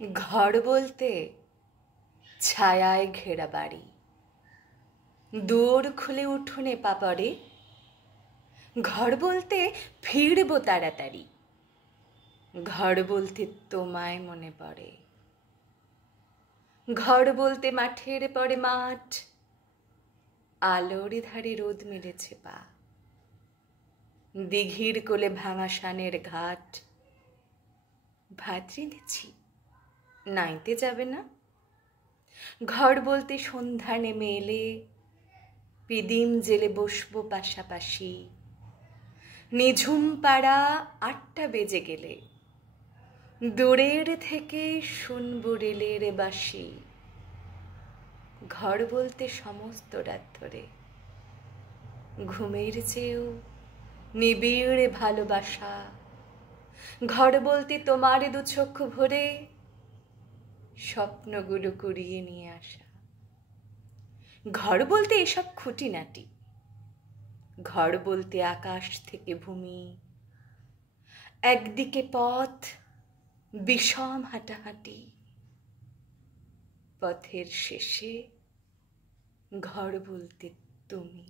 ঘর বলতে ছায়ায় ঘেরা বাড়ি, দোর খুলে উঠোনে পা পড়ে। ঘর বলতে ফিরবো তাড়াতাড়ি, ঘর বলতে তোমায় মনে পড়ে। ঘর বলতে মাঠের পরে মাঠ, আলোর ধারে রোদ মেলেছে পা। দিঘির কোলে ভাঙা শানের ঘাট, ভাত রেঁধেছি নাইতে যাবে না? ঘর বলতে সন্ধ্যা নেমে এলে পিদিম জেলে বসবো পাশাপাশি। নিঝুম পাড়া 8টা বেজে গেলে দূরের থেকে শুনবো রেলের বাঁশি। ঘর বলতে সমস্ত রাত ধরে ঘুমের চেয়েও নিবিড় ভালোবাসা। ঘর বলতে তোমার দু চোখ ভরে স্বপ্নগুলো কুড়িয়ে নিয়ে আসা। ঘর বলতে এসব খুঁটিনাটি, ঘর বলতে আকাশ থেকে ভূমি, একদিকে পথ বিষম হাঁটাহাঁটি, পথের শেষে ঘর বলতে তুমি।